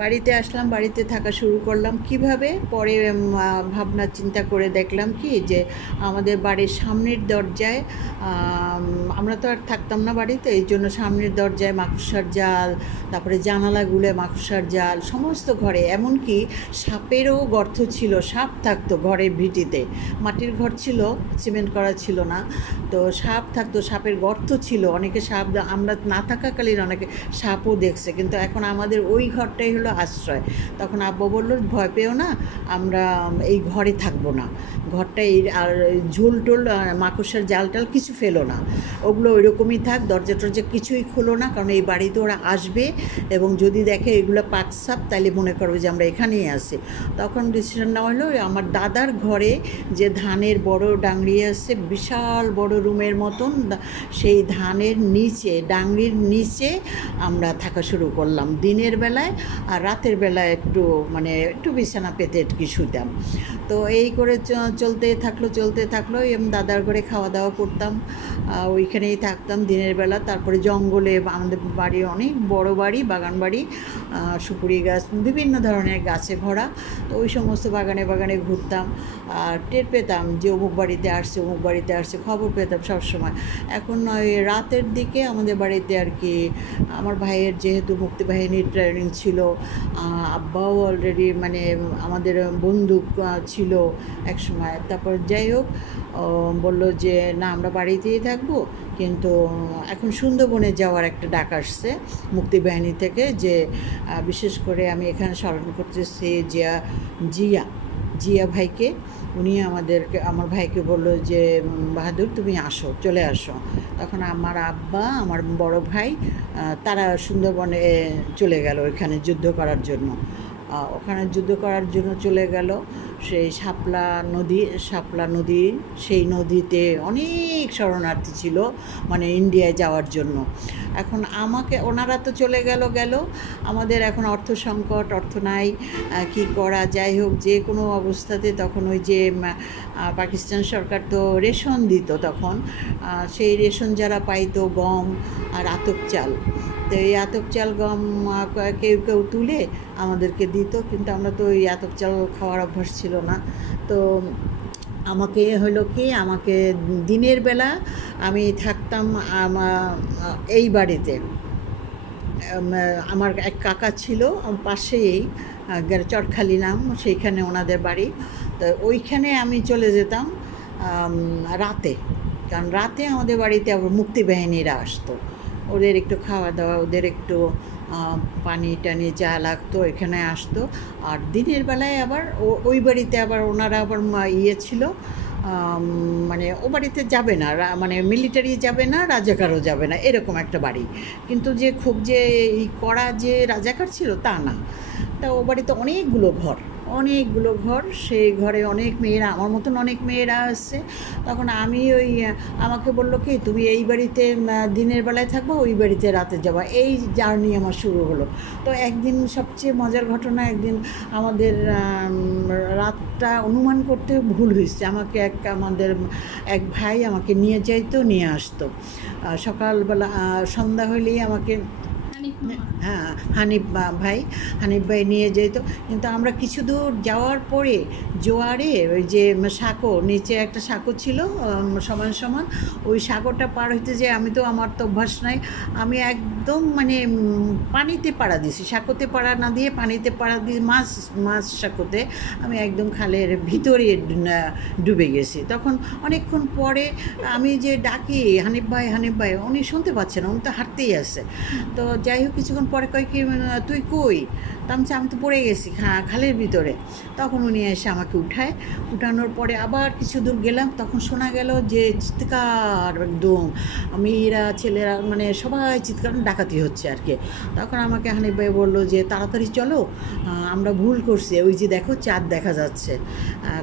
বাড়িতে আসলাম, বাড়িতে থাকা শুরু করলাম। কীভাবে? পরে ভাবনা, চিন্তা করে দেখলাম কি যে আমাদের বাড়ির সামনের দরজায় আমরা তো আর থাকতাম না বাড়িতে, এই জন্য সামনের দরজায় মাকুসার জাল, তারপরে জানালাগুলো মাকুসার জাল, সমস্ত ঘরে। এমনকি সাপেরও গর্ত ছিল, সাপ থাকতো ঘরের ভিটিতে। মাটির ঘর ছিল, সিমেন্ট করা ছিল না। তো সাপ থাকতো, সাপের গর্ত ছিল। অনেকে সাপ, আমরা না থাকাকালীন অনেকে সাপও দেখছে। কিন্তু এখন আমাদের ওই ঘরটাই হলো আশ্রয়। তখন আব্বা বলল, ভয় পেও না, আমরা এই ঘরে থাকব না। ঘরটা এই আর ঝোল টোল মাকড়সার জাল টাল কিছু ফেলো না। ওগুলো ওইরকমই থাক, দরজা টরজা কিছুই খোলো না, কারণ এই বাড়িতে ওরা আসবে এবং যদি দেখে এগুলো পাক সাপ তাহলে মনে করবে যে আমরা এখানেই আসি তখন ডিসিশন নেওয়া হলো, আমার দাদার ঘরে যে ধানের বড় ডাংরি আছে, বিশাল বড় রুমের মতন সেই ধানের নিচে, ডাংরির নিচে আমরা থাকা শুরু করলাম। দিনের বেলায় আর রাতের বেলায় একটু মানে একটু বিছানা পেতে কি শুতাম। তো এই করে চলতে থাকল চলতে থাকল, এম দাদার ঘরে খাওয়া দাওয়া করতাম। ওইখানেই থাকতাম দিনের বেলা। তারপরে জঙ্গলে আমাদের বাড়ি অনেক বড় বাড়ি, বাগান বাড়ি সুপুরি গাছ, বিভিন্ন ধরনের গাছে ভরা। তো ওই সমস্ত বাগানে বাগানে ঘুরতাম। আর টের পেতাম যে, অমুক বাড়িতে আসছে, অমুক বাড়িতে আসছে, খবর পেতাম সবসময়। এখন ওই রাতের দিকে আমাদের বাড়িতে আর কি, আমার ভাইয়ের যেহেতু মুক্তিবাহিনীর ট্রেনিং ছিল আব্বাও অলরেডি মানে আমাদের বন্ধু ছিল এক সময় তারপর যাই হোক বলল যে, না, আমরা বাড়িতেই থাকব। কিন্তু এখন সুন্দরবনে যাওয়ার একটা ডাক আসছে মুক্তিবাহিনী থেকে যে বিশেষ করে আমি এখানে স্মরণ করতেছি জিয়া জিয়া জিয়া ভাইকে। উনি আমাদেরকে, আমার ভাইকে বলল যে বাহাদুর, তুমি আসো, চলে আসো। তখন আমার আব্বা, আমার বড় ভাই তারা সুন্দরবনে চলে গেল ওইখানে যুদ্ধ করার জন্য। ওখানে যুদ্ধ করার জন্য চলে গেল। সেই শাপলা নদী শাপলা নদী, সেই নদীতে অনেক শরণার্থী ছিল মানে ইন্ডিয়ায় যাওয়ার জন্য। এখন আমাকে, ওনারা তো চলে গেল গেল। আমাদের এখন অর্থ সংকট, অর্থ নাই কি করা? যাই হোক, যে কোনো অবস্থাতে তখন ওই যে পাকিস্তান সরকার তো রেশন দিত তখন। সেই রেশন যারা পাইতো, গম আর আতপ চাল। তো এই আতপ চাল গম কেউ কেউ তুলে আমাদেরকে দিত, কিন্তু আমরা তো ওই আতপ চাল খাওয়ার অভ্যাস ছিল না। তো আমাকে হলো কি, আমাকে দিনের বেলা আমি থাকতাম আমার এই বাড়িতে। আমার এক কাকা ছিল পাশেই চটখালি নাম, সেইখানে ওনাদের বাড়ি। তো ওইখানে আমি চলে যেতাম রাতে। কারণ রাতে আমাদের বাড়িতে আবার মুক্তিবাহিনীরা আসতো। ওদের একটু খাওয়া দাওয়া, ওদের একটু পানি টানি যা লাগতো এখানে আসতো। আর দিনের বেলায় আবার ওই বাড়িতে আবার ওনারা আবার ইয়ে ছিল মানে ও বাড়িতে যাবে না মানে মিলিটারি যাবে না, রাজাকারও যাবে না, এরকম একটা বাড়ি। কিন্তু যে খুব যে এই করা যে রাজাকার ছিল তা না। তা ও বাড়িতে অনেকগুলো ঘর। অনেকগুলো ঘর, সেই ঘরে অনেক মেয়েরা, আমার মতন অনেক মেয়েরা আসছে তখন আমি ওই, আমাকে বলল কি, তুমি এই বাড়িতে দিনের বেলায় থাকব, ওই বাড়িতে রাতে যাবা। এই জার্নি আমার শুরু হলো। তো একদিন সবচেয়ে মজার ঘটনা, একদিন আমাদের রাতটা অনুমান করতে ভুল হয়েছে। আমাকে এক, আমাদের এক ভাই আমাকে নিয়ে যাইতো, নিয়ে আসতো। সকালবেলা সন্ধ্যা হলেই আমাকে হ্যাঁ হানিফ ভাই হানিফ ভাই নিয়ে যেত। কিন্তু আমরা কিছু দূর যাওয়ার পরে জোয়ারে ওই যে সাঁকো, নিচে একটা সাঁকো ছিল সমান সমান, ওই সাঁকোটা পার হইতে যে আমি তো, আমার তো অভ্যাস নাই। আমি একদম মানে পানিতে পাড়া দিছি সাঁকোতে পাড়া না দিয়ে পানিতে পাড়া দিয়ে মাছ মাছ সাঁকোতে আমি একদম খালের ভিতরে ডুবে গেছি। তখন অনেকক্ষণ পরে আমি যে ডাকি, হানিফ ভাই হানিফ ভাই, উনি শুনতে পাচ্ছেন উনি তো হাঁটতেই আছে তো যাই হোক কিছুক্ষণ পরে কয় কি তুই কই? তা আমি তো পড়ে গেছি খালের ভিতরে। তখন উনি এসে আমাকে উঠায়। উঠানোর পরে আবার কিছু দূর গেলাম। তখন শোনা গেল যে, চিৎকার একদম। মেয়েরা ছেলেরা মানে সবাই চিৎকার ডাকাতি হচ্ছে আর কি। তখন আমাকে হানিফ ভাই বলল যে, তাড়াতাড়ি চলো আমরা ভুল করছি। ওই যে দেখো, চাঁদ দেখা যাচ্ছে।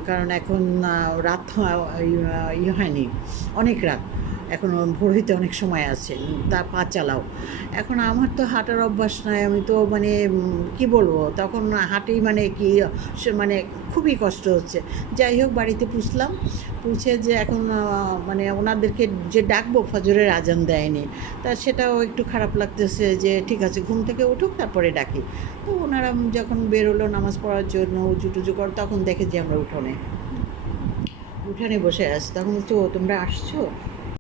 কারণ এখন রাত হয়- ইয়ে হয়নি। অনেক রাত। এখন ভোর হইতে অনেক সময় আছে, তা পা চালাও। এখন আমার তো হাঁটার অভ্যাস নাই, আমি তো মানে কি বলব, তখন হাঁটেই মানে কি মানে খুবই কষ্ট হচ্ছে। যাই হোক, বাড়িতে পুষলাম পুষে যে এখন মানে ওনাদেরকে যে ডাকবো, ফজরের আজান দেয়নি, তা সেটাও একটু খারাপ লাগতেছে যে ঠিক আছে, ঘুম থেকে উঠুক, তারপরে ডাকি। তো ওনারা যখন বেরোলো নামাজ পড়ার জন্য উঁচু টুচু কর, তখন দেখে যে আমরা উঠোনে। উঠানে বসে আছি, তখন ও তোমরা আসছো?